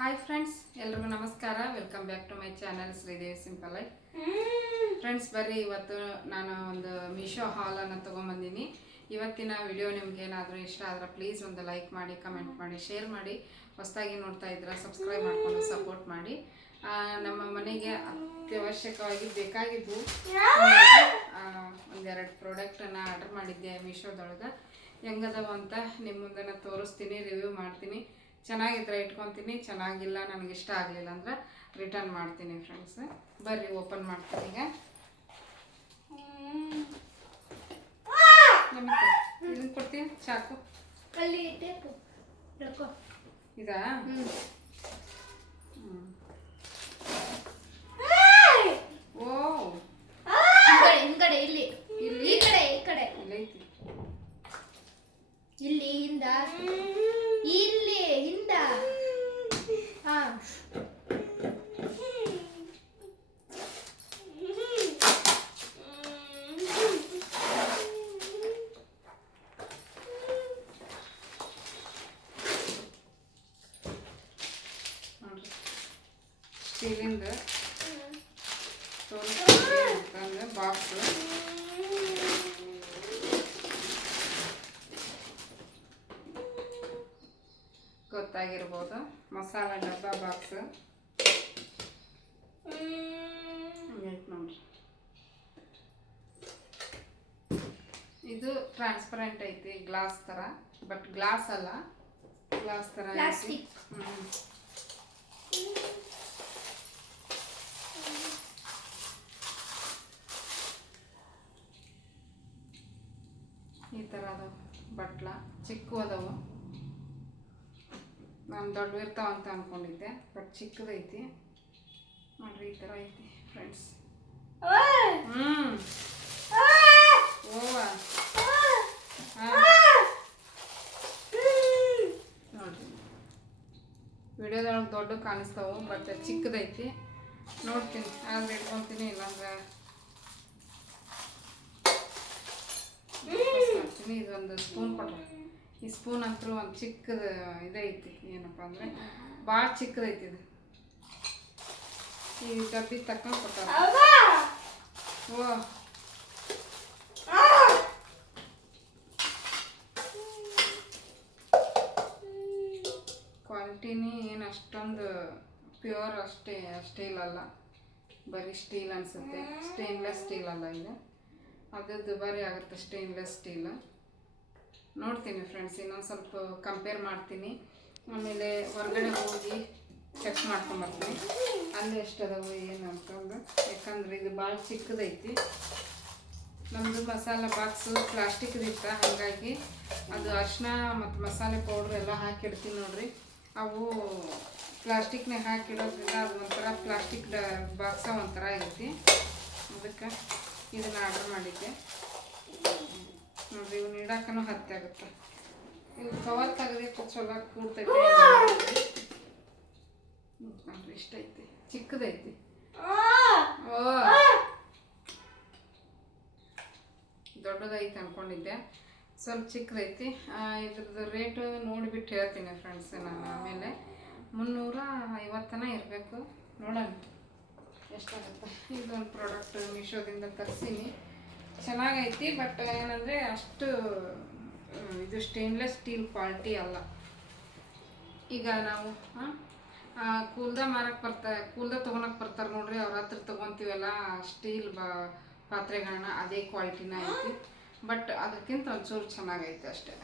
Hi friends, ಎಲ್ರಿಗೂ ನಮಸ್ಕಾರ. Welcome back to my channel Sridevi simple life. Friends, ಬರ್ರಿ ಇವತ್ತು ನಾನು ಒಂದು ಮೀಶೋ ಹಾಲನ್ನು ತೊಗೊಂಬಂದಿನಿ. ಇವತ್ತಿನ ವಿಡಿಯೋ ನಿಮ್ಗೆ ಏನಾದರೂ ಇಷ್ಟ ಆದರೆ ಪ್ಲೀಸ್ ಒಂದು ಲೈಕ್ ಮಾಡಿ, ಕಮೆಂಟ್ ಮಾಡಿ, ಶೇರ್ ಮಾಡಿ. ಹೊಸದಾಗಿ ನೋಡ್ತಾ ಇದ್ರೆ ಸಬ್ಸ್ಕ್ರೈಬ್ ಮಾಡಿಕೊಂಡು ಸಪೋರ್ಟ್ ಮಾಡಿ. ನಮ್ಮ ಮನೆಗೆ ಅತ್ಯವಶ್ಯಕವಾಗಿ ಬೇಕಾಗಿದ್ದು ಒಂದೆರಡು ಪ್ರಾಡಕ್ಟನ್ನು ಆರ್ಡರ್ ಮಾಡಿದ್ದೆ ಮೀಶೋದೊಳಗೆ. ಹೆಂಗದವ ಅಂತ ನಿಮ್ಮ ಮುಂದೆ ನಾನು ತೋರಿಸ್ತೀನಿ, ರಿವ್ಯೂ ಮಾಡ್ತೀನಿ. ಚೆನ್ನಾಗಿದ್ರೆ ಇಟ್ಕೊತೀನಿ, ಚೆನ್ನಾಗಿಲ್ಲ ನನಗೆ ಇಷ್ಟ ಆಗಲಿಲ್ಲ ಅಂದ್ರೆ ರಿಟರ್ನ್ ಮಾಡ್ತೀನಿ. ಫ್ರೆಂಡ್ಸ್, ಬರ್ರಿ ಓಪನ್ ಮಾಡ್ತೀನಿ. ಈಗ ನಮಗೆ ಇದನ್ನು ಕೊಡ್ತೀನಿ, ಚಾಕು ಇದಾ? ಓ, ಹಿಂಗಡೆ ಇಲ್ಲಿ ಇಲ್ಲಿ ಈ ಕಡೆ ಈ ಕಡೆ ಇಲ್ಲೈತಿ. ಇಲ್ಲಿ ಹಿಂದ ಇಲ್ಲಿ ಹಿಂದ ಹಾ ನೋಡ್ರಿ, ಸ್ಟೀಲಿಂದ ತೋರಿಸ್ತೀನಿ ಬಾಕ್ಸ್. ಗೊತ್ತಾಗಿರ್ಬೋದು, ಮಸಾಲ ಡಬ್ಬ ಬಾಕ್ಸ್ ಹಂಗೈತೆ ನೋಡ್ರಿ. ಇದು ಟ್ರಾನ್ಸ್ಪರೆಂಟ್ ಐತಿ, ಗ್ಲಾಸ್ ಥರ. ಬಟ್ ಗ್ಲಾಸ್ ಅಲ್ಲ, ಗ್ಲಾಸ್ ಥರ ಐತಿ. ಪ್ಲಾಸ್ಟಿಕ್. ಈ ಥರ ಅದಾವ ಬಟ್ಲ, ಚಿಕ್ಕ ಅದಾವು. ನಾನು ದೊಡ್ಡವಿರ್ತಾವ ಅಂತ ಅಂದ್ಕೊಂಡಿದ್ದೆ, ಬಟ್ ಚಿಕ್ಕದೈತಿ ನೋಡ್ರಿ. ಈ ಥರ ಐತಿ ಫ್ರೆಂಡ್ಸ್. ಓವಾ, ನೋಡ್ರಿ, ವಿಡಿಯೋದೊಳಗೆ ದೊಡ್ಡ ಕಾಣಿಸ್ತಾವು, ಬಟ್ ಚಿಕ್ಕದೈತಿ. ನೋಡ್ತೀನಿ, ಆದ್ರೆ ಇಟ್ಕೊತೀನಿ, ಇಲ್ಲಾಂದ್ರೆ ಮಾಡ್ತೀನಿ. ಇದೊಂದು ಸ್ಪೂನ್ ಕೊಟ್ರೆ, ಈ ಸ್ಪೂನ್ ಅಂತೂ ಒಂದು ಚಿಕ್ಕದ ಇದೈತಿ. ಏನಪ್ಪ ಅಂದರೆ ಭಾಳ ಚಿಕ್ಕದೈತಿ ಇದು. ಈ ಡಬ್ಬಿ ತಕ್ಕೊಂಡು ಕೊಟ್ಟಾರ. ಓ, ಕ್ವಾಲಿಟಿನೇ ಏನು ಅಷ್ಟೊಂದು ಪ್ಯೂರ್ ಸ್ಟೀಲ್ ಅಲ್ಲ, ಬರೀ ಸ್ಟೀಲ್ ಅನಿಸುತ್ತೆ. ಸ್ಟೇನ್ಲೆಸ್ ಸ್ಟೀಲ್ ಅಲ್ಲ ಇದು, ಅದು ದುಬಾರಿ ಆಗುತ್ತೆ ಸ್ಟೇನ್ಲೆಸ್ ಸ್ಟೀಲ್. ನೋಡ್ತೀನಿ ಫ್ರೆಂಡ್ಸ್, ಇನ್ನೊಂದು ಸ್ವಲ್ಪ ಕಂಪೇರ್ ಮಾಡ್ತೀನಿ. ಆಮೇಲೆ ಹೊರಗಡೆ ಹೋಗಿ ಚೆಕ್ ಮಾಡ್ಕೊಂಬರ್ತೀನಿ ಅಲ್ಲಿ ಎಷ್ಟು ಅದಾವು ಏನು ಅಂತಂದು. ಯಾಕಂದ್ರೆ ಇದು ಭಾಳ ಚಿಕ್ಕದೈತಿ. ನಮ್ಮದು ಮಸಾಲ ಬಾಕ್ಸು ಪ್ಲಾಸ್ಟಿಕ್ದಿತ್ತ, ಹಾಗಾಗಿ ಅದು ಅರಿಶಿನ ಮತ್ತು ಮಸಾಲೆ ಪೌಡ್ರ್ ಎಲ್ಲ ಹಾಕಿಡ್ತೀನಿ ನೋಡ್ರಿ. ಅವು ಪ್ಲಾಸ್ಟಿಕ್ನಾಗ ಹಾಕಿಡೋದ್ರಿಂದ ಅದು ಒಂಥರ ಪ್ಲಾಸ್ಟಿಕ್ ಬಾಕ್ಸ ಒಂಥರ ಐತಿ. ಅದಕ್ಕೆ ಇದನ್ನು ಆರ್ಡರ್ ಮಾಡಿದ್ದೆ ನೋಡ್ರಿ. ಇವ್ನು ಇಡಾಕನೂ ಹತ್ತಿ ಆಗುತ್ತೆ. ಇವು ಕವರ್ ತೆಗೆದಕ್ಕೆ ಚಲೋ ಕೂಡ್ತೈತೆ ನೋಡ್ರಿ. ಇಷ್ಟೈತಿ, ಚಿಕ್ಕದೈತಿ. ಓ, ದೊಡ್ಡದೈತಿ ಅಂದ್ಕೊಂಡಿದ್ದೆ, ಸ್ವಲ್ಪ ಚಿಕ್ಕದೈತಿ. ಇದ್ರದ್ದು ರೇಟು ನೋಡಿಬಿಟ್ಟು ಹೇಳ್ತೀನಿ ಫ್ರೆಂಡ್ಸ್ ನಾನು ಆಮೇಲೆ. 350 ಇರಬೇಕು, ನೋಡೋಣ ಎಷ್ಟಾಗುತ್ತೆ. ಇದೊಂದು ಪ್ರಾಡಕ್ಟ್ ಮೀಶೋದಿಂದ ತರಿಸೀನಿ, ಚೆನ್ನಾಗೈತಿ. ಬಟ್ ಏನಂದರೆ ಅಷ್ಟು ಇದು ಸ್ಟೇನ್ಲೆಸ್ ಸ್ಟೀಲ್ ಕ್ವಾಲಿಟಿ ಅಲ್ಲ. ಈಗ ನಾವು ಕೂಲ್ದ ಮಾರಕ್ಕೆ ಕೂಲ್ದ ತೊಗೊಳಕ್ಕೆ ಬರ್ತಾರೆ ನೋಡ್ರಿ, ಅವ್ರ ಹತ್ರ ತೊಗೊತೀವಲ್ಲ ಸ್ಟೀಲ್ ಪಾತ್ರೆಗಳನ್ನ, ಅದೇ ಕ್ವಾಲಿಟಿನ ಐತಿ. ಬಟ್ ಅದಕ್ಕಿಂತ ಒಂಚೂರು ಚೆನ್ನಾಗೈತೆ ಅಷ್ಟೇ.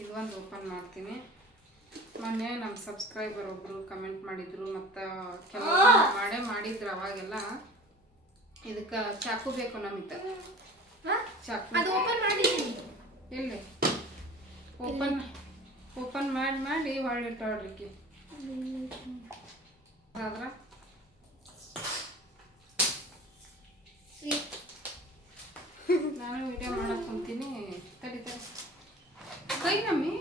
ಇದು ಒಂದು ಓಪನ್ ಮಾಡ್ತೀನಿ. ಮೊನ್ನೆ ನಮ್ಮ ಸಬ್ಸ್ಕ್ರೈಬರ್ ಒಬ್ಬರು ಕಮೆಂಟ್ ಮಾಡಿದರು, ಮತ್ತು ಕೆಲವು ಮಾಡಿದ್ರು ಅವಾಗೆಲ್ಲ. ಇದಕ್ಕೆ ಚಾಕು ಬೇಕು ನಮಿತ. ಚಾಕು ಅದು ಓಪನ್ ಮಾಡಿದ್ದೀನಿ. ಎಲ್ಲಿ ಓಪನ್ ಮಾಡಿ ಹೊಳ್ಳಿಟ್ಟವ್ರಿಗೆ ಆದ್ರೆ ನಾನು ವಿಡಿಯೋ ಮಾಡಕ್ಕೆ ಕುಂತೀನಿ. ತಡಿ ಕೈ ನಮ್ಮಿ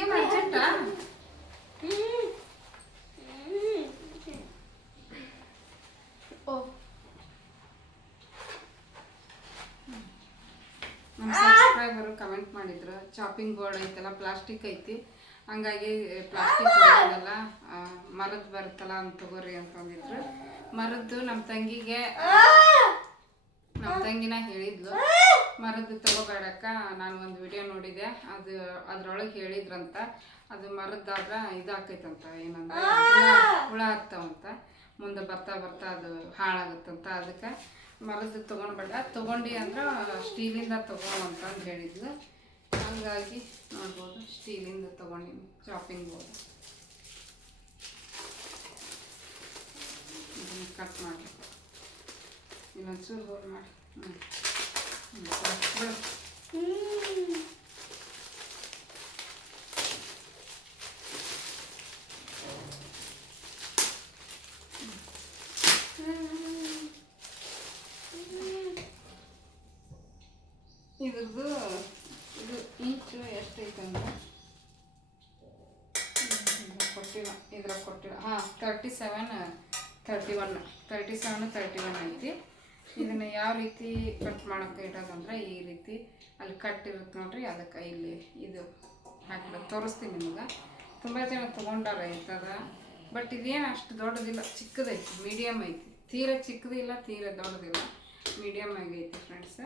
ಏನು ಅರ್ಜೆಂಟಾ? ಓ, ನಮ್ಮ ಸಬ್ಸ್ಕ್ರೈಬರು ಕಮೆಂಟ್ ಮಾಡಿದ್ರು, ಚಾಪಿಂಗ್ ಬೋರ್ಡ್ ಐತಲ್ಲ ಪ್ಲಾಸ್ಟಿಕ್ ಐತಿ, ಹಂಗಾಗಿ ಪ್ಲಾಸ್ಟಿಕ್ ತಗೋದಲ್ಲ ಮರದ್ದು ಬರುತ್ತಲ್ಲ ಅಂತ ತಗೋರಿ ಅಂತಂದಿದ್ರು. ಮರದ್ದು ನಮ್ಮ ತಂಗಿನ ಹೇಳಿದ್ಲು ಮರದ್ದು ತಗೋಬೇಡಕ್ಕ, ನಾನು ಒಂದು ವಿಡಿಯೋ ನೋಡಿದೆ, ಅದ್ರೊಳಗೆ ಹೇಳಿದ್ರಂತ ಅದು ಮರದ್ದಾದ್ರೆ ಇದಾಕೈತಂತ, ಏನಂದ್ರೆ ಹುಳ ಆಗ್ತಾವಂತ, ಮುಂದೆ ಬರ್ತಾ ಬರ್ತಾ ಅದು ಹಾಳಾಗುತ್ತಂತ. ಅದಕ್ಕೆ ಮರದ್ದು ತೊಗೊಂಡ್ಬೇಡ, ತೊಗೊಂಡು ಅಂದ್ರೆ ಸ್ಟೀಲಿಂದ ಅಂತಂದು ಹೇಳಿದ್ಲು. ಹಾಗಾಗಿ ನೋಡ್ಬೋದು ಸ್ಟೀಲಿಂದ ತೊಗೊಂಡಿನಿ ಚಾಪಿಂಗ್ ಬೋರ್ಡ್. ಇದನ್ನು ಕಟ್ ಮಾಡಬೇಕು, ಇನ್ನೊಂಚೂರು ಹೋಲ್ ಮಾಡಿ ಬಿಡು. ಇದ್ರದ್ದು ಇದು ಇಂಚು ಎಷ್ಟೈತಂದ್ರೆ ಕೊಟ್ಟಿಲ್ಲ ಹಾಂ 37-31 ಐತಿ. ಇದನ್ನು ಯಾವ ರೀತಿ ಕಟ್ ಮಾಡೋಕ್ಕೆ ಇಡೋದಂದ್ರೆ ಈ ರೀತಿ ಅಲ್ಲಿ ಕಟ್ ಇರುತ್ತೆ ನೋಡ್ರಿ, ಅದಕ್ಕೆ ಇಲ್ಲಿ ಇದು ಹಾಕಿಬಿಟ್ಟು ತೋರಿಸ್ತೀನಿ ನಿಮ್ಗೆ. ತುಂಬ ಜನ ತೊಗೊಂಡಾರ ಇಂಥದ, ಬಟ್ ಇದೇನು ಅಷ್ಟು ದೊಡ್ಡದಿಲ್ಲ, ಚಿಕ್ಕದೈತಿ, ಮೀಡಿಯಮ್ ಐತಿ, ತೀರ ಚಿಕ್ಕದಿಲ್ಲ ತೀರ ದೊಡ್ಡದಿಲ್ಲ, ಮೀಡಿಯಮ್ ಆಗೈತಿ ಫ್ರೆಂಡ್ಸ್.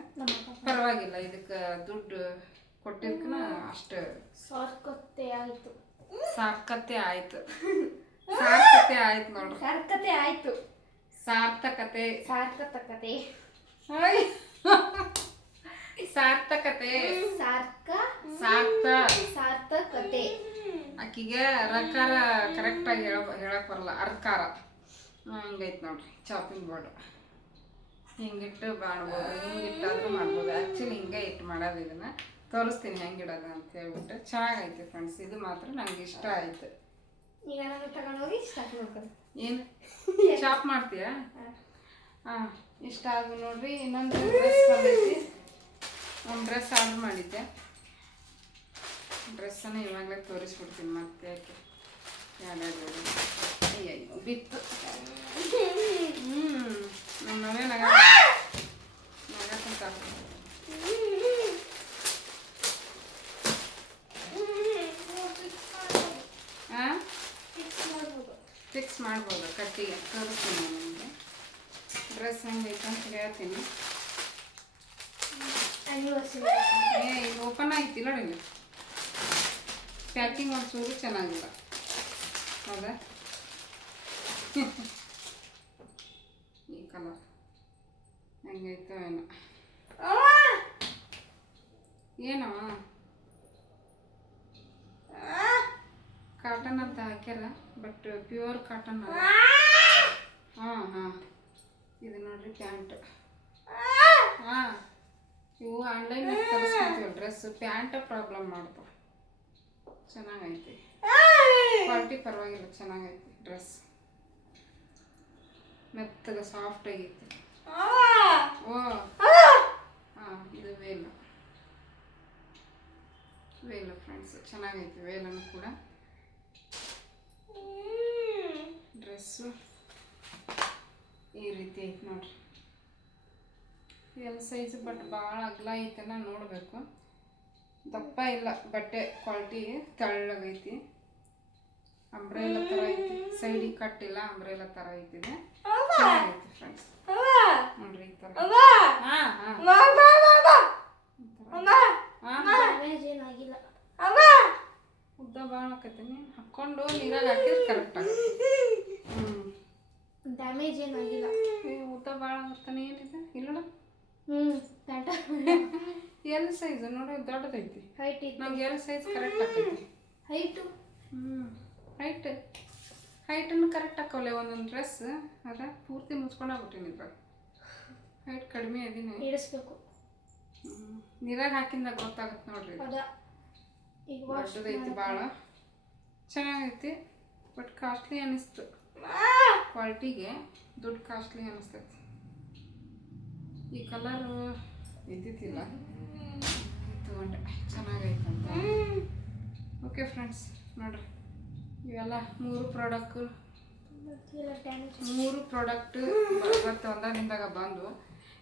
ಪರವಾಗಿಲ್ಲ, ಇದಕ್ಕೆ ದುಡ್ಡು ಕೊಟ್ಟಿದ್ಕನ ಅಷ್ಟು ಸಾರ್ಥಕತೆ ಆಯ್ತು ನೋಡ್ರಿ. ಸಾರ್ಥಕತೆ ಆಕಿಗೆ ರಕಾರ ಕರೆಕ್ಟಾಗಿ ಹೇಳಕ್ ಬರಲ್ಲ, ಅರ್ಕಾರ ಹಂಗೈತೆ ನೋಡ್ರಿ. ಚಾಪಿಂಗ್ ಬೋರ್ಡ್ ಹಿಂಗಿಟ್ಟು ಮಾಡ್ಬೋದು, ಹಿಂಗಿಟ್ಟಾದ್ರೂ ಮಾಡ್ಬೋದು. ಆ್ಯಕ್ಚುಲಿ ಹಿಂಗೆ ಇಟ್ಟು ಮಾಡೋದು, ಇದನ್ನು ತೋರಿಸ್ತೀನಿ ಹೆಂಗಿಡೋದು ಅಂತ ಹೇಳ್ಬಿಟ್ಟು. ಚೆನ್ನಾಗೈತೆ ಫ್ರೆಂಡ್ಸ್, ಇದು ಮಾತ್ರ ನಂಗೆ ಇಷ್ಟ ಆಯ್ತು. ಈಗ ನಾನು ತಗೊಂಡೋಗಿ ಸ್ಟಾರ್ಟ್ ಮಾಡ್ಕೊಂಡು ಏನು ಶಾಪ್ ಮಾಡ್ತೀಯಾ? ಹಾಂ, ಇಷ್ಟ ಆಗ ನೋಡ್ರಿ. ಇನ್ನೊಂದು ಡ್ರೆಸ್ ಬಂದೈತಿ, ಒಂದು ಡ್ರೆಸ್ ಆರ್ಡ್ರ್ ಮಾಡಿದ್ದೆ. ಡ್ರೆಸ್ಸನ್ನು ಇವಾಗಲೇ ತೋರಿಸ್ಬಿಡ್ತೀನಿ, ಮತ್ತೆ ಯಾಕೆ ಅಯ್ಯಯ್ಯೋ ಬಿತ್ತು. ನಮ್ಮ ನವೇ ನಗಕ್ಕಂತ ಫಿಕ್ಸ್ ಮಾಡ್ಬೋದು ಕಟ್ಟಿಗೆ. ತೋರಿಸ್ತೀನಿ ನಿಮಗೆ ಡ್ರೆಸ್ ಹೆಂಗೈತೆ ಅಂತ ಹೇಳ್ತೀನಿ. ಇದು ಓಪನ್ ಆಗಿತ್ತು ನೋಡಿ, ಪ್ಯಾಕಿಂಗ್ ಒಂಚೂರು ಚೆನ್ನಾಗಿಲ್ಲ, ಹೌದಾ? ಈ ಕಲರ್ ಹೆಂಗೈತೋ ಏನೋ. ಏನವ ಕಾಟನ್ ಅಂತ ಹಾಕ್ಯಾರ, ಬಟ್ ಪ್ಯೂರ್ ಕಾಟನ್ ಅಲ್ಲ. ಹಾಂ, ಇದು ನೋಡ್ರಿ ಪ್ಯಾಂಟ್. ಹಾಂ, ಇವು ಆನ್ಲೈನ್ ತರಿಸ್ಕೊತೀವಿ ಡ್ರೆಸ್, ಪ್ಯಾಂಟ ಪ್ರಾಬ್ಲಮ್ ಮಾಡ್ತಾವೆ. ಚೆನ್ನಾಗೈತಿ, ಕ್ವಾಲಿಟಿ ಪರವಾಗಿಲ್ಲ, ಚೆನ್ನಾಗೈತಿ ಡ್ರೆಸ್, ಮೆತ್ತಗೆ ಸಾಫ್ಟ್ ಆಗೈತಿ. ಓ ಹಾಂ, ಇದು ವೇಲು ಫ್ರೆಂಡ್ಸ್, ಚೆನ್ನಾಗೈತಿ ವೇಲನ್ನು ಕೂಡ. ಡ್ರೆಸ್ಸು ಈ ರೀತಿ ಐತಿ ನೋಡ್ರಿ, ಎಲ್ ಸೈಜ್, ಬಟ್ ಭಾಳ ಅಗಲ ಐತೆಲ್ಲ ನೋಡಬೇಕು. ದಪ್ಪ ಇಲ್ಲ, ಬಟ್ಟೆ ಕ್ವಾಲಿಟಿ ತೆಳ್ಳಗೈತಿ, ಅಂಬ್ರೆಲ್ಲ ಥರ ಐತಿ, ಸೈಡಿಗೆ ಕಟ್ಟಿಲ್ಲ, ಅಂಬ್ರೆಲ್ಲ ಥರ ಐತಿದೆ, ಚೆನ್ನಾಗೈತಿ ಫ್ರೆಂಡ್ಸ್. ನೋಡ್ರಿ ಈ ಥರ. ಉದ್ದ ಭಾಳ ಆಕೈತೀನಿ, ಹಾಕ್ಕೊಂಡು ನೀರಾಗ ಹಾಕಿದ್ರೆ ಕರೆಕ್ಟ್ ಆಗುತ್ತೆ. ಡ್ಯಾಮೇಜ್ ಏನಾಗಿಲ್ಲ, ಉದ್ದ ಭಾಳ ಆಗುತ್ತಾನೆ. ಏನಿದೆ ಇಲ್ಲ ಎಲ್ ಸೈಜ್ ನೋಡಿ, ದೊಡ್ಡದೈತಿ. ಹೈಟ್ ನಂಗೆ ಎಲ್ ಸೈಜ್ ಕರೆಕ್ಟ್ ಆಕೈತಿ. ಹೈಟು ಹೈಟನ್ನು ಕರೆಕ್ಟ್ ಹಾಕವಲ್ಲ ಒಂದೊಂದು ಡ್ರೆಸ್, ಅದ ಪೂರ್ತಿ ಮುಚ್ಕೊಂಡಾಗ್ಬಿಟ್ಟಿನಿ. ಇದ್ರಾಗ ಹೈಟ್ ಕಡಿಮೆ ಅದೀನಿ, ಇಡಿಸ್ಬೇಕು. ನೀರಾಗ ಹಾಕಿಂದಾಗ ಗೊತ್ತಾಗುತ್ತೆ ನೋಡ್ರಿ. ದೊಡ್ಡದೈತಿ, ಭಾಳ ಚೆನ್ನಾಗೈತಿ, ಬಟ್ ಕಾಸ್ಟ್ಲಿ ಅನ್ನಿಸ್ತು. ಕ್ವಾಲಿಟಿಗೆ ದುಡ್ಡು ಕಾಸ್ಟ್ಲಿ ಅನ್ನಿಸ್ತೈತಿ. ಈ ಕಲರು ಇದ್ದಿದ್ದಿಲ್ಲ, ತಗೊಂಡೆ, ಚೆನ್ನಾಗೈತಂತ. ಓಕೆ ಫ್ರೆಂಡ್ಸ್, ನೋಡ್ರಿ ಇವೆಲ್ಲ 3 ಪ್ರಾಡಕ್ಟು ಇವತ್ತು ಒಂದಾಗಿಂದಾಗ ಬಂದು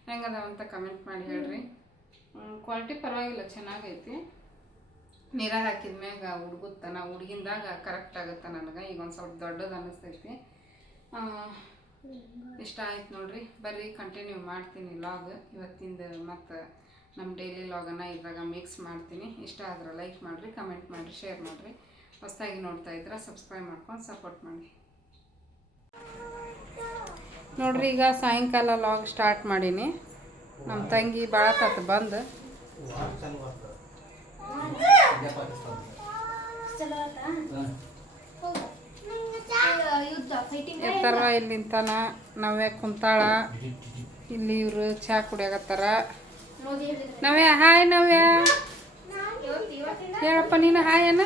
ಹೆಂಗದಾವಂತ ಕಮೆಂಟ್ ಮಾಡಿ ಹೇಳ್ರಿ. ಕ್ವಾಲಿಟಿ ಪರವಾಗಿಲ್ಲ, ಚೆನ್ನಾಗೈತಿ. ನೀರಾಗ ಹಾಕಿದ್ಮ್ಯಾಗ ಹುಡುಗುತ್ತ ನಾ ಹುಡುಗಿಂದಾಗ ಕರೆಕ್ಟ್ ಆಗುತ್ತೆ ನನಗೆ. ಈಗ ಒಂದು ಸ್ವಲ್ಪ ದೊಡ್ಡದು ಅನ್ನಿಸ್ತೈತಿ. ಇಷ್ಟ ಆಯ್ತು ನೋಡ್ರಿ. ಬರ್ರಿ ಕಂಟಿನ್ಯೂ ಮಾಡ್ತೀನಿ ಲಾಗ್ ಇವತ್ತಿಂದ. ಮತ್ತು ನಮ್ಮ ಡೈಲಿ ಲಾಗನ್ನು ಇದ್ರಾಗ ಮಿಕ್ಸ್ ಮಾಡ್ತೀನಿ. ಇಷ್ಟ ಆದ್ರೆ ಲೈಕ್ ಮಾಡಿರಿ, ಕಮೆಂಟ್ ಮಾಡಿರಿ, ಶೇರ್ ಮಾಡಿರಿ. ಹೊಸದಾಗಿ ನೋಡ್ತಾ ಇದ್ರೆ ಸಬ್ಸ್ಕ್ರೈಬ್ ಮಾಡ್ಕೊಂಡು ಸಪೋರ್ಟ್ ಮಾಡಿ ನೋಡ್ರಿ. ಈಗ ಸಾಯಂಕಾಲ ಲಾಗ್ ಸ್ಟಾರ್ಟ್ ಮಾಡೀನಿ. ನಮ್ಮ ತಂಗಿ ಭಾಳ ತಾತು ಬಂದು ಎತ್ತರ ಇಲ್ಲಿಂತನ ನವ್ಯ ಕುಂತಾಳ. ಇಲ್ಲಿ ಇವರು ಚಹಾ ಕುಡಿಯಾಕತ್ತಾರ. ನವ್ಯ ಹಾಯ್. ನವ್ಯ ಹೇಳಪ್ಪ ನೀನು ಹಾಯ್ ಅನ್ನ.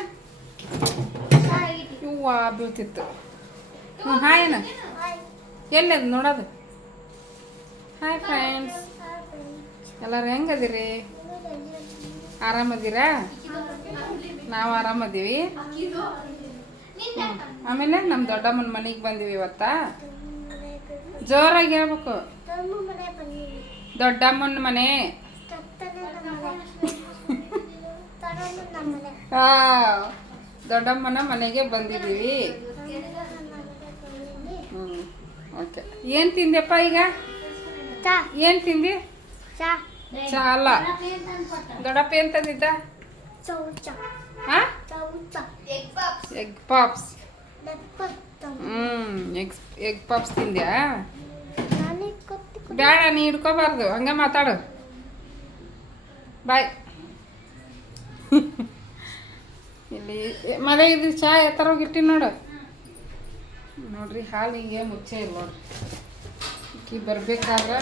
ಹೂವ ಬೀಳ್ತಿತ್ತು. ಹ್ಞೂ ಹಾಯ್ ಅನ್ನ. ಎಲ್ಲದು ನೋಡೋದು. ಹಾಯ್ ಫ್ರೆಂಡ್ಸ್, ಎಲ್ಲರೂ ಹೆಂಗದಿರಿ? ಆರಾಮದಿರಾ? ನಾವು ಆರಾಮದೀವಿ. ಆಮೇಲೆ ನಮ್ಮ ದೊಡ್ಡಮ್ಮನ ಮನೆಗೆ ಬಂದೀವಿ ಇವತ್ತ. ಜೋರಾಗಿ ಹೇಳ್ಬೇಕು. ದೊಡ್ಡಮ್ಮನ ಮನೆ. ದೊಡ್ಡಮ್ಮನ ಮನೆಗೆ ಬಂದಿದ್ದೀವಿ. ಓಕೆ. ಏನು ತಿಂದೆಪ್ಪ ಈಗ? ಏನು ತಿಂದಿ? ಚಾ ಅಲ್ಲ, ದೊಡ್ಡಪ್ಪ ಏನು ತಂದಿದ್ದ? Egg pops. ಎಗ್ ಪಾಪ್ಸ್ ತಿಂದ್ಯಾ? ಬೇಡ, ನೀ ಹಿಡ್ಕೋಬಾರ್ದು, ಹಂಗೆ ಮಾತಾಡು. ಬಾಯ್. ಇಲ್ಲಿ ಮನೆಗಿದ್ದು ಚಹಾ ಎತ್ತರ ಹೋಗಿರ್ತೀನಿ ನೋಡು. ನೋಡ್ರಿ ಹಾಲಿಗೆ ಮುಚ್ಚೆ ಇಲ್ಲ ನೋಡ್ರಿ. ಈಕಿ ಬರ್ಬೇಕಾದ್ರೆ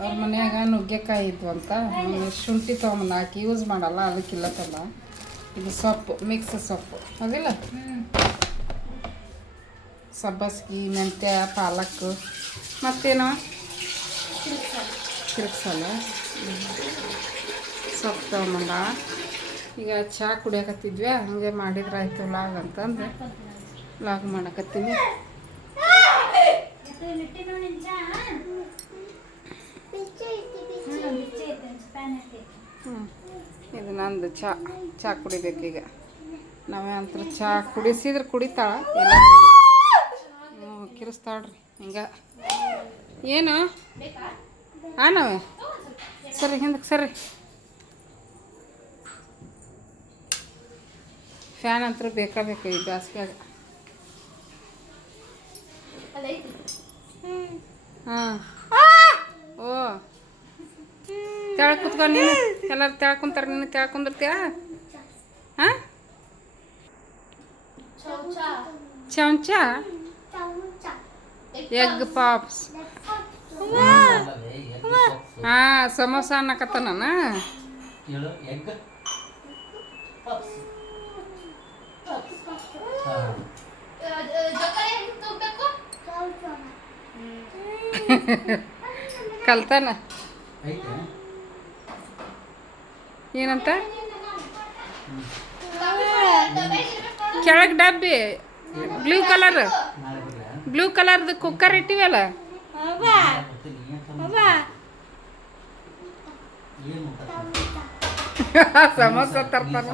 ಅವ್ರ ಮನ್ಯಾಗ ನುಗ್ಗೆಕಾಯಿ ಇದ್ವು ಅಂತ ಶುಂಠಿ ತೊಗೊಂಬಂದು ಹಾಕಿ ಯೂಸ್ ಮಾಡಲ್ಲ, ಅದಕ್ಕಿಲ್ಲತ್ತಲ್ಲ. ಇದು ಸೊಪ್ಪು, ಮಿಕ್ಸ್ ಸೊಪ್ಪು ಅದಿಲ್ಲ, ಸಬ್ಬಸ್ಗಿ, ಮೆಂತ್ಯ, ಪಾಲಕ್, ಮತ್ತೇನೋ ಕಿರ್ಕ್ಸಲ್ಲ ಸೊಪ್ಪು ತೊಗೊಂಬಂದ. ಈಗ ಚಹಾ ಕುಡಿಯಕತ್ತಿದ್ವಿ, ಹಂಗೆ ಮಾಡಿದ್ರಾಯ್ತು ಲಾಗ್ ಅಂತಂದ್ರೆ ಲಾಗ್ ಮಾಡಕತ್ತೀನಿ. ಇದು ನಂದು ಚಹಾ ಕುಡಿಬೇಕೀಗ. ನಾವೇ ಅಂತ ಚಹಾ ಕುಡಿಸಿದ್ರೆ ಕುಡಿತಾಳ, ಇಲ್ಲ ಕಿರಿಸ್ತಾಳ್ರಿ ಹಿಂಗೆ. ಏನು ನಾವೇ ಸರಿ ಹಿಂದಕ್ಕೆ ಸರಿ. ಫ್ಯಾನ್ ಅಂತೂ ಬೇಕಾ ಈ ಬೇಸಿಗೆಯಾಗ. ಹಾಂ ಓ ತೆಳ ಕುತ್ಕೊ ನೀನು. ಎಲ್ಲರೂ ತೆಳ ಕುಂತಾರ, ನೀನು ತೆಳ ಕುಂದಿರ್ತೀಯ? ಹಾಂ ಚಮಚ ಎಗ್ ಪಾಪ್ಸ್. ಹಾಂ ಸಮೋಸ ಅನ್ನಕತ್ತಾನ. ಕಲ್ತಾನ ಏನಂತ. ಕೆಳಗೆ ಡಬ್ಬಿ ಬ್ಲೂ ಕಲರ್ದು ಕುಕ್ಕರ್ ಇಟ್ಟಿವಲ್ಲ, ಸಮೋಸ ತರ್ತಾನ.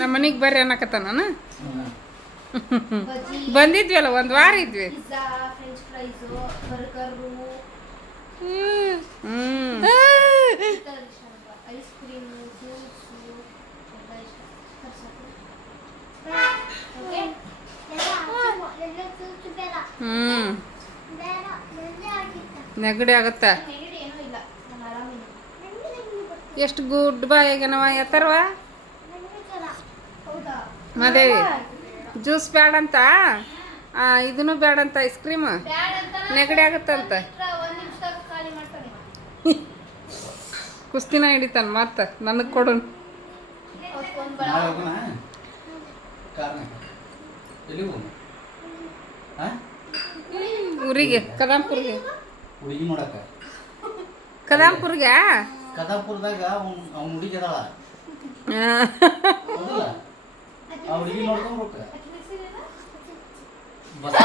ನಮ್ಮ ಮನೆಗೆ ಬರ್ರಿ ಅನ್ನಕತ್ತಾನ. ಬಂದಿದ್ವಲ್ಲ, ಒಂದು ವಾರ ಇದ್ವಿ. ನೆಗಡಿ ಆಗತ್ತ. ಎಷ್ಟು ಗುಡ್ ಬಾಯಿಗನವ ಎತ್ತರವ. ಮದೇವಿ ಜ್ಯೂಸ್ ಬೇಡಂತ, ಇದನ್ನು ಬೇಡಂತ, ಐಸ್ ಕ್ರೀಮ್ ನೆಗಡಿ ಆಗತ್ತಂತ. ಕುಸ್ತಿನ ಹಿಡಿತಾನ ಮತ್ತೆ ನನಗೆ ಕೊಡು. ಊರಿಗೆ ಕದಾಂಪುರ್ಗೆ. ಕದಾಂಪುರ್ಗೆ ಕದಾಪುರದಾಗ ಅವ್ನ ಹುಡುಗಿ ಅದಾಳ, ಹುಡುಗಿ ನೋಡ್ಕೊಂಡ್ರಕ್ಕ ಬಸ್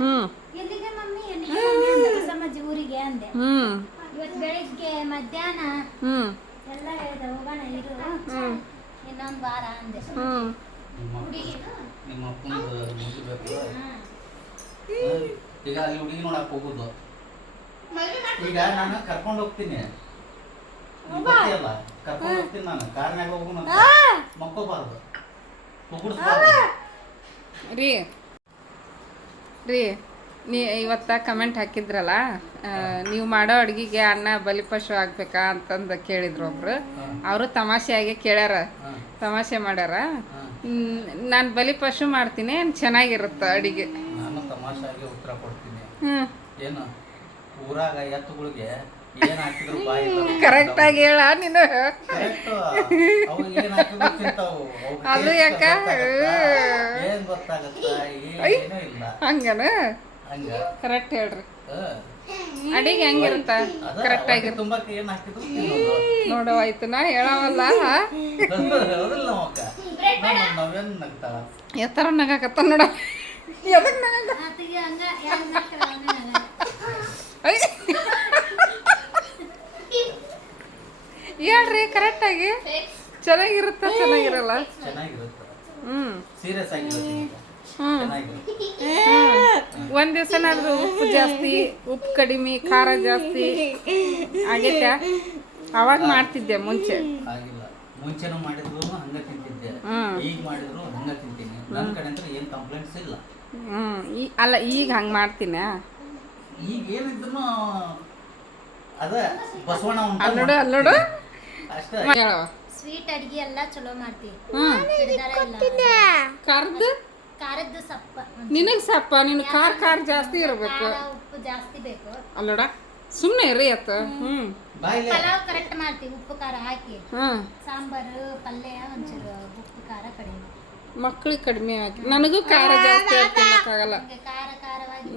ಹ್ಞೂ ಊರಿಗೆ ಅಂದೆ ಹ್ಞೂ ಇವತ್ತು ಬೆಳಿಗ್ಗೆ ಮಧ್ಯಾಹ್ನ ಹ್ಞೂ ಎಲ್ಲ ಹೇಳಿದೆ ಹೋಗೋಣ ಇರು ಇನ್ನೊಂದು ವಾರ ಅಂದೆ ಹ್ಞೂ ನಿಮ್ಮ ಅಪ್ಪಂದು ಮುಗಿಬೇಕು. ಈಗ ಅಲ್ಲಿ ಹುಡುಗಿ ನೋಡಕ್ ಹೋಗುದು. ಈಗ ನಾನು ಕರ್ಕೊಂಡು ಹೋಗ್ತೀನಿ, ಅಲ್ಲ ಕರ್ಕೊಂಡು ಹೋಗ್ತೀನಿ ನಾನು ಕಾರ್ನಾಗ ಹೋಗುಣ ಮಕ್ಕೋಬಾರ್ದು, ಹೋಗುಡ್ಸ್ಬಾರ್ದು. ರೀ ಇವತ್ತ ಕಮೆಂಟ್ ಹಾಕಿದ್ರಲ್ಲ, ನೀವು ಮಾಡೋ ಅಡ್ಗಿಗೆ ಅಣ್ಣ ಬಲಿಪಶು ಆಗ್ಬೇಕಾ ಅಂತಂದು ಕೇಳಿದ್ರು ಒಬ್ರು. ಅವರು ತಮಾಷೆಯಾಗಿ ಕೇಳ್ಯಾರ, ತಮಾಷೆ ಮಾಡ್ಯಾರ. ನಾನು ಬಲಿಪಶು ಮಾಡ್ತೀನಿ, ಚೆನ್ನಾಗಿರುತ್ತೆ ಅಡಿಗೆ. ನಾನು ತಮಾಷೆಯಾಗಿ ಉತ್ತರ ಕೊಡ್ತೀನಿ. ಹ್ಞೂ ಏನು ಊರಾಗ ಎತ್ತುಗಳಿಗೆ ಏನ್ ಹಾಕಿದ್ರು ಬಾಯಿ ಕರೆಕ್ಟಾಗಿ ಹೇಳ ನೀನು. ಕರೆಕ್ಟ್, ಅವು ಏನ್ ಹಾಕಿದ್ರು ತಿಂತಾವು. ಅದು ಯಾಕ ಏನ್ ಗೊತ್ತಾಗತ್ತ? ಏನೂ ಇಲ್ಲ. ಹಂಗನ ಹಂಗ ಕರೆಕ್ಟ್ ಹೇಳ್ರಿ. ಅಡಿಗೆ ಹೆಂಗಿರುತ್ತ ಕರೆಕ್ಟ್ ಆಗಿರುತ್ತೆ. ತುಂಬಾಕ ಏನ್ ಹಾಕಿದ್ರು ತಿನ್ನೋದು. ನೋಡು ಆಯ್ತು, ನಾ ಹೇಳವಲ್ಲ. ಹೌದಿಲ್ಲ ನಮ್ಮಕ್ಕ? ನಾವೇನ್ ನಗ್ತಾಳ? ಎತ್ತರ ನಗಾಕತ್ತ ನೋಡ. ಎದಕ್ ನಗಾಕ? ಹೇಳ್ರಿ ಕರೆಕ್ಟಾಗಿ. ಚೆನ್ನಾಗಿರುತ್ತ ಚೆನ್ನಾಗಿರಲ್ಲ? ಚೆನ್ನಾಗಿರುತ್ತೆ. ಸೀರಿಯಸ್ ಆಗಿರುತ್ತೆ. ಒಂದ್ ದಿವಸನಾದ್ರೂ ಉಪ್ಪು ಜಾಸ್ತಿ, ಉಪ್ಪು ಕಡಿಮೆ, ಖಾರ ಜಾಸ್ತಿ ಆಗೈತೆ? ಅವಾಗ ಮಾಡ್ತಿದ್ದೆ ಮುಂಚೆ. ಆಗಿಲ್ಲ, ಮುಂಚೆನೂ ಮಾಡಿದ್ರು ಹಂಗ ತಿಂತಿದ್ದೆ, ಈಗ ಮಾಡಿದ್ರು ಹಂಗ ತಿಂತೀನಿ. ನನ್ನ ಕಡೆ ಅಂತ ಏನ್ ಕಂಪ್ಲೇಂಟ್ಸ್ ಇಲ್ಲ. ಅಲ್ಲ ಈಗ ಹಂಗ ಮಾಡ್ತೀನ. ಈಗ ಏನಿದ್ರು ಅದ ಬಸವಣ್ಣ ಅಲ್ಲೋಡು ಅಲ್ಲೋಡು ಅಷ್ಟೇ. ಸ್ವೀಟ್ ಅಡಿಗೆ ಎಲ್ಲ ಚಲೋ ಮಾಡ್ತೀವಿ. ಖಾರದ್ದು ಸಪ್ಪ, ನಿನಗ್ ಸಪ್ಪ, ನಿನ್ ಖಾರ ಜಾಸ್ತಿ ಇರ್ಬೇಕು, ಉಪ್ಪು ಜಾಸ್ತಿ ಬೇಕು. ಅಲ್ಲೋಡ ಸುಮ್ನೆ ಇರ್ರಿ ಅತ್ತ. ಪಲಾವ್ ಕರೆಕ್ಟ್ ಮಾಡ್ತೀವಿ, ಉಪ್ಪು ಖಾರ ಹಾಕಿ. ಸಾಂಬಾರು ಪಲ್ಯ ಒಂಚೂರು ಉಪ್ಪು ಖಾರ ಕಡಿಮೆ, ಮಕ್ಳಿಗೆ ಕಡಿಮೆ ಹಾಕಿ. ನನಗೂ ಖಾರ ಜಾಸ್ತಿ ತಿನ್ನಕ್ಕಾಗಲ್ಲ. ಖಾರವಾಗಿ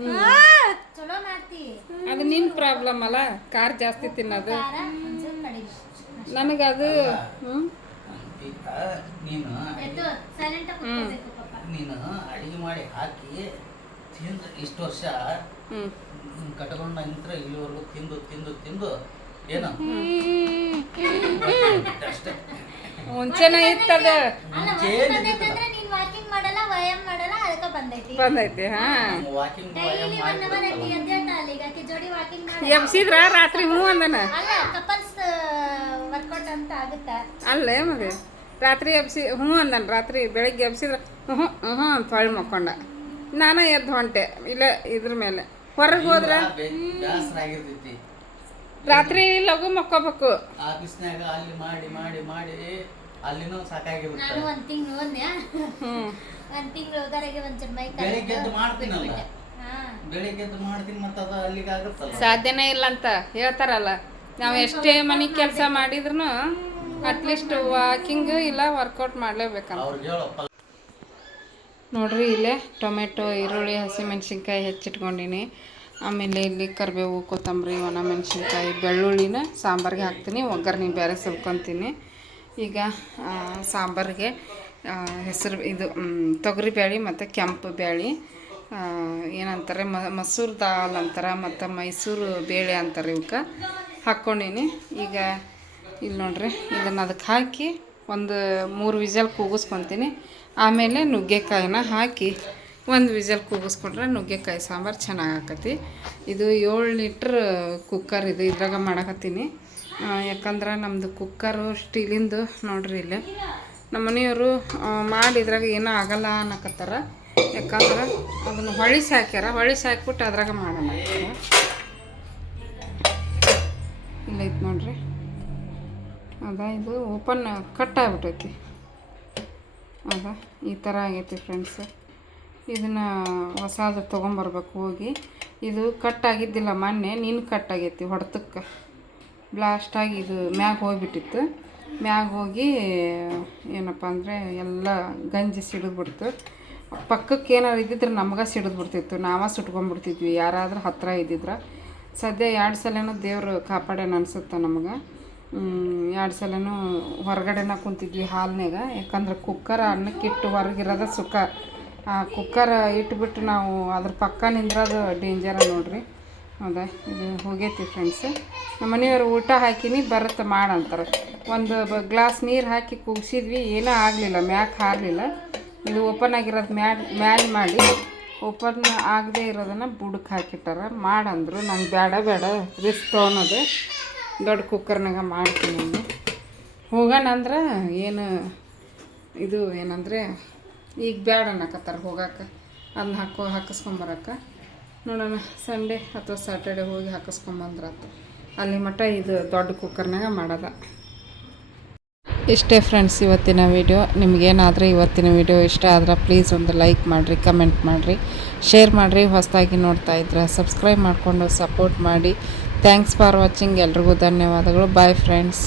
ಚಲೋ ಮಾಡ್ತೀವಿ. ಅದು ನಿನ್ ಪ್ರಾಬ್ಲಮ್ ಅಲ್ಲ, ಖಾರ ಜಾಸ್ತಿ ತಿನ್ನೋದು. ಖಾರ ಒಂಚೂರು ಕಡಿಮೆ ನನಗದು. ನೀನು ಅಡಿಗೆ ಮಾಡಿ ಹಾಕಿ ತಿಂದು ಇಷ್ಟು ವರ್ಷ ಕಟ್ಕೊಂಡ ನಂತರ ಇಲ್ಲಿವರೆಗೂ ತಿಂದು ತಿಂದು ತಿಂದು ಏನು ಅಷ್ಟೇ. ಮುಂಚೆನ ಇತ್ತದ ಬಂದೈತಿ. ಎಬ್ಸಿದ್ರ ರಾತ್ರಿ ಹ್ಞೂ ಅಂದನ. ಅಲ್ಲೇ ಮಗ ರಾತ್ರಿ ಎಬ್ಸಿ ಹ್ಞೂ ಅಂದನ. ರಾತ್ರಿ ಬೆಳಿಗ್ಗೆ ಎಬ್ಸಿದ್ರ ಹ್ಞೂ ಹ್ಞೂ ಅಂತ ಹೊಳ್ಳಿ ಮಕ್ಕೊಂಡ. ನಾನು ಎದ್ದು ಹೊಂಟೆ ಇಲ್ಲ ಇದ್ರ ಮೇಲೆ. ಹೊರಗೆ ಹೋದ್ರ ರಾತ್ರಿ ಲಘು ಮಕ್ಕೋಬೇಕು. ಆಫೀಸ್ನಾಗ ಅಲ್ಲಿ ಮಾಡಿ ಮಾಡಿ ಮಾಡಿ ಅಲ್ಲಿನೂ ಸಾಕಾಗಿರುತ್ತೆ. ಬೆಳಿಗ್ಗೆ ಎದ್ದು ಮಾಡ್ತೀನಲ್ಲ, ಬೆಳಿಗ್ಗೆ ಎದ್ದು ಮಾಡ್ತೀನಿ, ಮತ್ತೆ ಅದು ಅಲ್ಲಿಗೆ ಆಗುತ್ತಲ್ಲ. ಸಾಧ್ಯನೇ ಇಲ್ಲ ಅಂತ ಹೇಳ್ತಾರಲ್ಲ. ನಾವು ಎಷ್ಟೇ ಮನೆ ಕೆಲಸ ಮಾಡಿದ್ರು ಅಟ್ಲೀಸ್ಟ್ ವಾಕಿಂಗ್ ಇಲ್ಲ ವರ್ಕೌಟ್ ಮಾಡಲೇಬೇಕಂತ. ನೋಡ್ರಿ ಇಲ್ಲೇ ಟೊಮೆಟೊ, ಈರುಳ್ಳಿ, ಹಸಿಮೆಣ್ಸಿನ್ಕಾಯಿ ಹೆಚ್ಚಿಟ್ಕೊಂಡಿನಿ. ಆಮೇಲೆ ಇಲ್ಲಿ ಕರಿಬೇವು, ಕೊತ್ತಂಬರಿ, ಒಣ ಮೆಣಸಿನ್ಕಾಯಿ, ಬೆಳ್ಳುಳ್ಳಿನ ಸಾಂಬಾರಿಗೆ ಹಾಕ್ತೀನಿ. ಒಗ್ಗರಣೆ ಬೇರೆ ಸುಲ್ಕೊತೀನಿ. ಈಗ ಸಾಂಬಾರಿಗೆ ಹೆಸರು ಇದು ತೊಗರಿ ಬೇಳೆ ಮತ್ತು ಕೆಂಪು ಬೇಳೆ, ಏನಂತಾರೆ ಮಸೂರು ದಾಲ್ ಅಂತಾರೆ, ಮತ್ತು ಮೈಸೂರು ಬೇಳೆ ಅಂತಾರೆ. ಇವಕ್ಕೆ ಹಾಕ್ಕೊಂಡೀನಿ. ಈಗ ಇಲ್ಲಿ ನೋಡ್ರಿ ಇದನ್ನು ಅದಕ್ಕೆ ಹಾಕಿ ಒಂದು 3 ವಿಸಲ್ ಕೂಗಿಸ್ಕೊತೀನಿ. ಆಮೇಲೆ ನುಗ್ಗೆಕಾಯಿನ ಹಾಕಿ 1 ವಿಸಲ್ ಕೂಗಿಸ್ಕೊಂಡ್ರೆ ನುಗ್ಗೆಕಾಯಿ ಸಾಂಬಾರು ಚೆನ್ನಾಗಿ ಆಕತಿ. ಇದು 7 ಲೀಟ್ರ್ ಕುಕ್ಕರ್ ಇದು, ಇದ್ರಾಗ ಮಾಡಕತ್ತೀನಿ. ಯಾಕಂದ್ರೆ ನಮ್ಮದು ಕುಕ್ಕರು ಸ್ಟೀಲಿಂದು ನೋಡ್ರಿ. ಇಲ್ಲೇ ನಮ್ಮ ಮನೆಯವರು ಮಾಡಿದ್ರಾಗ ಏನೂ ಆಗಲ್ಲ ಅನ್ನಕತ್ತಾರ. ಯಾಕಂದ್ರೆ ಅದನ್ನು ಹೊಳಿಸಿ ಹಾಕ್ಯಾರ, ಹೊಳಿಸಿ ಹಾಕ್ಬಿಟ್ಟು ಅದ್ರಾಗ ಮಾಡೋಣ. ಇಲ್ಲೈತೆ ನೋಡ್ರಿ, ಅದ ಇದು ಓಪನ್ ಕಟ್ ಆಗ್ಬಿಟ್ಟೈತಿ. ಅದ ಈ ಥರ ಆಗೈತಿ ಫ್ರೆಂಡ್ಸ್. ಇದನ್ನು ಹೊಸದು ತೊಗೊಂಬರ್ಬೇಕು ಹೋಗಿ. ಇದು ಕಟ್ ಆಗಿದ್ದಿಲ್ಲ, ಮೊನ್ನೆ ನೀನು ಕಟ್ ಆಗೈತಿ ಹೊಡೆತಕ್ಕೆ ಬ್ಲಾಸ್ಟಾಗಿ. ಇದು ಮ್ಯಾಗ ಹೋಗಿಬಿಟ್ಟಿತ್ತು. ಮ್ಯಾಗ ಹೋಗಿ ಏನಪ್ಪ ಅಂದರೆ ಎಲ್ಲ ಗಂಜಿ ಸಿಡಿದ್ಬಿಡ್ತು. ಪಕ್ಕಕ್ಕೆ ಏನಾರು ಇದ್ದಿದ್ರೆ ನಮ್ಗೆ ಸಿಡಿದ್ಬಿಡ್ತಿತ್ತು, ನಾವೇ ಸುಟ್ಕೊಂಡ್ಬಿಡ್ತಿದ್ವಿ ಯಾರಾದ್ರೂ ಹತ್ತಿರ ಇದ್ದಿದ್ರೆ. ಸದ್ಯ 2 ಸಲನೂ ದೇವರು ಕಾಪಾಡ್ಯಾನ ಅನ್ಸುತ್ತೆ ನಮಗೆ. 2 ಸಲನೂ ಹೊರಗಡೆನ ಕುಂತಿದ್ವಿ ಹಾಲ್ನಾಗ. ಯಾಕಂದ್ರೆ ಕುಕ್ಕರ್ ಅನ್ನಕ್ಕಿಟ್ಟು ಹೊರಗಿರೋದ ಸುಖ. ಆ ಕುಕ್ಕರ್ ಇಟ್ಬಿಟ್ಟು ನಾವು ಅದ್ರ ಪಕ್ಕ ನಿಂದ್ರೋದು ಡೇಂಜರ ನೋಡ್ರಿ. ಹೌದಾ, ಇದು ಹೋಗೈತಿ ಫ್ರೆಂಡ್ಸ್. ನಮ್ಮ ಮನೆಯವ್ರು ಊಟ ಹಾಕಿನಿ ಬರುತ್ತೆ ಮಾಡಂತಾರೆ. ಒಂದು ಗ್ಲಾಸ್ ನೀರು ಹಾಕಿ ಕುಗ್ಸಿದ್ವಿ, ಏನೂ ಆಗಲಿಲ್ಲ, ಮ್ಯಾಕ್ ಹಾರಲಿಲ್ಲ. ಇದು ಓಪನ್ ಆಗಿರೋದು ಮ್ಯಾಲ್ ಮಾಡಿ ಓಪನ್ ಆಗದೆ ಇರೋದನ್ನು ಬುಡಕ್ಕೆ ಹಾಕಿಟ್ಟಾರ. ಮಾಡಂದ್ರು ನಂಗೆ ಬೇಡ ರಿಸ್ಕ್ ತೊಗೊಳೋದು, ದೊಡ್ಡ ಕುಕ್ಕರ್ನಾಗ ಮಾಡ್ತೀನಿ ಅಂದೆ. ಹೋಗೋಣ ಅಂದ್ರೆ ಏನು ಇದು ಏನಂದರೆ ಈಗ ಬೇಡ ಅನ್ನಕತ್ತಾರೆ ಹೋಗಕ್ಕೆ. ಅದನ್ನ ಹಾಕಿಸ್ಕೊಂಬರಕ್ಕೆ ನೋಡೋಣ. ಸಂಡೇ ಅಥವಾ ಸ್ಯಾಟರ್ಡೆ ಹೋಗಿ ಹಾಕಿಸ್ಕೊಂಬಂದ್ರಾತು. ಅಲ್ಲಿ ಮಟ್ಟ ಇದು ದೊಡ್ಡ ಕುಕ್ಕರ್ನಾಗ ಮಾಡೋದ. ಇಷ್ಟೇ ಫ್ರೆಂಡ್ಸ್ ಇವತ್ತಿನ ವಿಡಿಯೋ. ನಿಮಗೇನಾದರೂ ಇವತ್ತಿನ ವಿಡಿಯೋ ಇಷ್ಟ ಆದ್ರೆ ಪ್ಲೀಸ್ ಒಂದು ಲೈಕ್ ಮಾಡಿರಿ, ಕಮೆಂಟ್ ಮಾಡಿರಿ, ಶೇರ್ ಮಾಡಿರಿ. ಹೊಸದಾಗಿ ನೋಡ್ತಾ ಇದ್ರೆ ಸಬ್ಸ್ಕ್ರೈಬ್ ಮಾಡಿಕೊಂಡು ಸಪೋರ್ಟ್ ಮಾಡಿ. Thanks for watching. ಎಲ್ರಿಗೂ ಧನ್ಯವಾದಗಳು. Bye friends.